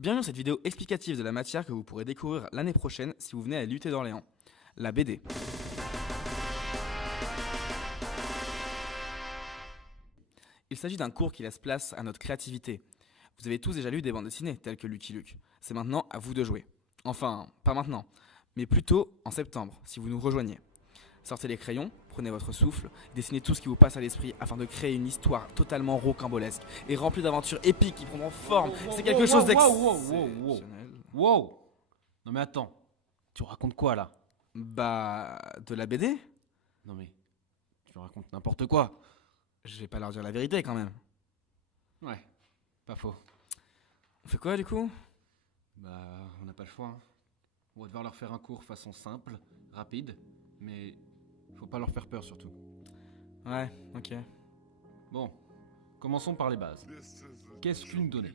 Bienvenue dans cette vidéo explicative de la matière que vous pourrez découvrir l'année prochaine si vous venez à l'UT d'Orléans, la BD. Il s'agit d'un cours qui laisse place à notre créativité. Vous avez tous déjà lu des bandes dessinées telles que Lucky Luke. C'est maintenant à vous de jouer. Enfin, pas maintenant, mais plutôt en septembre, si vous nous rejoignez. Sortez les crayons, prenez votre souffle, dessinez tout ce qui vous passe à l'esprit afin de créer une histoire totalement rocambolesque et remplie d'aventures épiques qui prendront forme. C'est quelque chose d'exceptionnel. Wow. Non mais attends, tu racontes quoi là? Bah, de la BD? Non mais, tu racontes n'importe quoi. Je vais pas leur dire la vérité quand même. Ouais, pas faux. On fait quoi du coup? Bah, on n'a pas le choix. Hein. On va devoir leur faire un cours façon simple, rapide, mais faut pas leur faire peur surtout. Ouais, ok. Bon, commençons par les bases. Qu'est-ce qu'une donnée?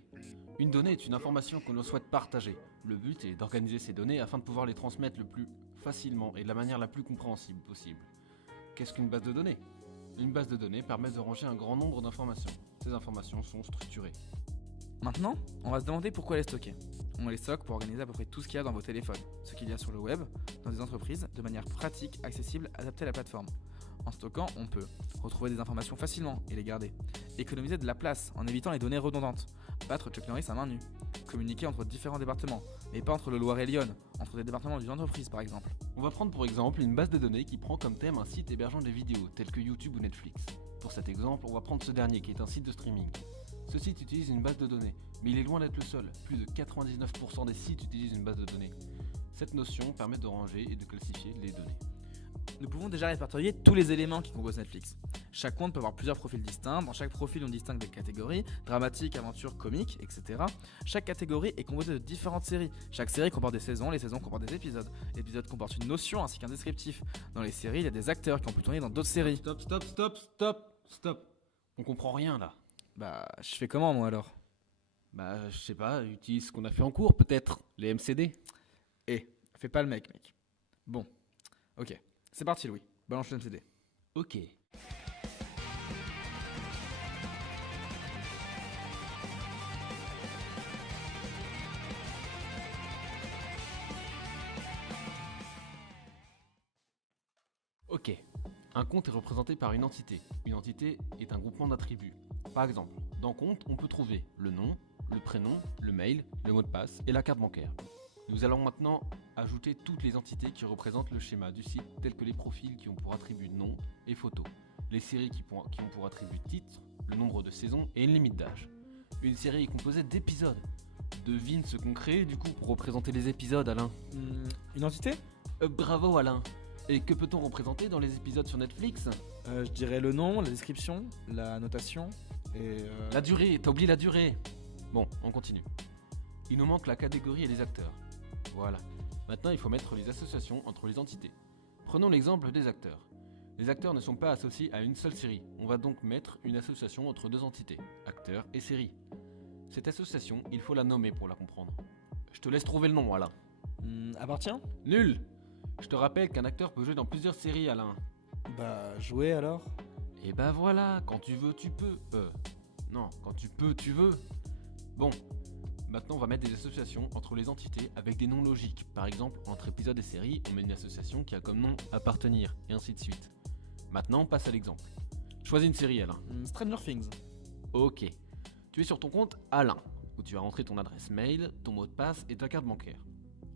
Une donnée est une information que l'on souhaite partager. Le but est d'organiser ces données afin de pouvoir les transmettre le plus facilement et de la manière la plus compréhensible possible. Qu'est-ce qu'une base de données? Une base de données permet de ranger un grand nombre d'informations. Ces informations sont structurées. Maintenant, on va se demander pourquoi les stocker. On les stocke pour organiser à peu près tout ce qu'il y a dans vos téléphones, ce qu'il y a sur le web, dans des entreprises, de manière pratique, accessible, adaptée à la plateforme. En stockant, on peut retrouver des informations facilement et les garder, économiser de la place en évitant les données redondantes, battre Chuck Norris à main nue, communiquer entre différents départements, mais pas entre le Loir et Lyon, entre des départements d'une entreprise par exemple. On va prendre pour exemple une base de données qui prend comme thème un site hébergeant des vidéos, tels que YouTube ou Netflix. Pour cet exemple, on va prendre ce dernier qui est un site de streaming. Ce site utilise une base de données, mais il est loin d'être le seul. Plus de 99% des sites utilisent une base de données. Cette notion permet de ranger et de classifier les données. Nous pouvons déjà répertorier tous les éléments qui composent Netflix. Chaque compte peut avoir plusieurs profils distincts. Dans chaque profil, on distingue des catégories, dramatique, aventure, comique, etc. Chaque catégorie est composée de différentes séries. Chaque série comporte des saisons, les saisons comportent des épisodes. L'épisode comporte une notion ainsi qu'un descriptif. Dans les séries, il y a des acteurs qui ont pu tourner dans d'autres séries. Stop. On comprend rien là. Bah, je fais comment moi alors? Bah, je sais pas, utilise ce qu'on a fait en cours peut-être, les MCD. Fais pas le mec. Bon, ok. C'est parti Louis, balance le MCD. Ok. Ok. Un compte est représenté par une entité. Une entité est un groupement d'attributs. Par exemple, dans compte, on peut trouver le nom, le prénom, le mail, le mot de passe et la carte bancaire. Nous allons maintenant ajouter toutes les entités qui représentent le schéma du site, tels que les profils qui ont pour attribut nom et photo, les séries qui ont pour attribut titre, le nombre de saisons et une limite d'âge. Une série est composée d'épisodes. Devine ce qu'on crée du coup pour représenter les épisodes, Alain. Une entité? Bravo Alain. Et que peut-on représenter dans les épisodes sur Netflix? Je dirais le nom, la description, la notation et... La durée, t'as oublié la durée. Bon, on continue. Il nous manque la catégorie et les acteurs. Voilà. Maintenant, il faut mettre les associations entre les entités. Prenons l'exemple des acteurs. Les acteurs ne sont pas associés à une seule série. On va donc mettre une association entre deux entités, acteurs et série. Cette association, il faut la nommer pour la comprendre. Je te laisse trouver le nom, Alain. Appartient? Nul! Je te rappelle qu'un acteur peut jouer dans plusieurs séries, Alain. Bah, jouer alors? Et bah voilà, quand tu veux, tu peux. Non, quand tu peux, tu veux. Bon, maintenant on va mettre des associations entre les entités avec des noms logiques. Par exemple, entre épisodes et séries, on met une association qui a comme nom appartenir, et ainsi de suite. Maintenant, on passe à l'exemple. Choisis une série, Alain. Stranger Things. Ok. Tu es sur ton compte Alain, où tu as rentré ton adresse mail, ton mot de passe et ta carte bancaire.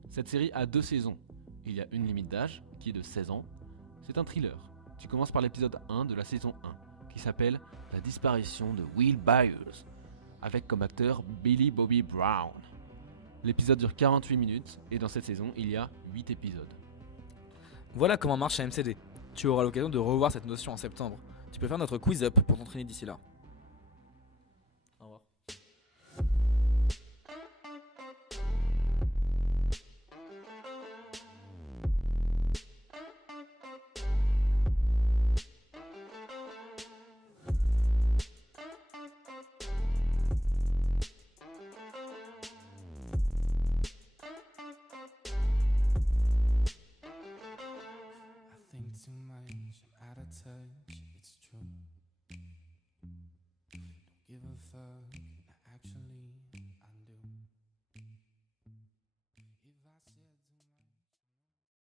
Cette série a 2 saisons. Il y a une limite d'âge, qui est de 16 ans. C'est un thriller. Tu commences par l'épisode 1 de la saison 1, qui s'appelle La disparition de Will Byers, avec comme acteur Billy Bobby Brown. L'épisode dure 48 minutes, et dans cette saison, il y a 8 épisodes. Voilà comment marche un MCD. Tu auras l'occasion de revoir cette notion en septembre. Tu peux faire notre quiz up pour t'entraîner d'ici là.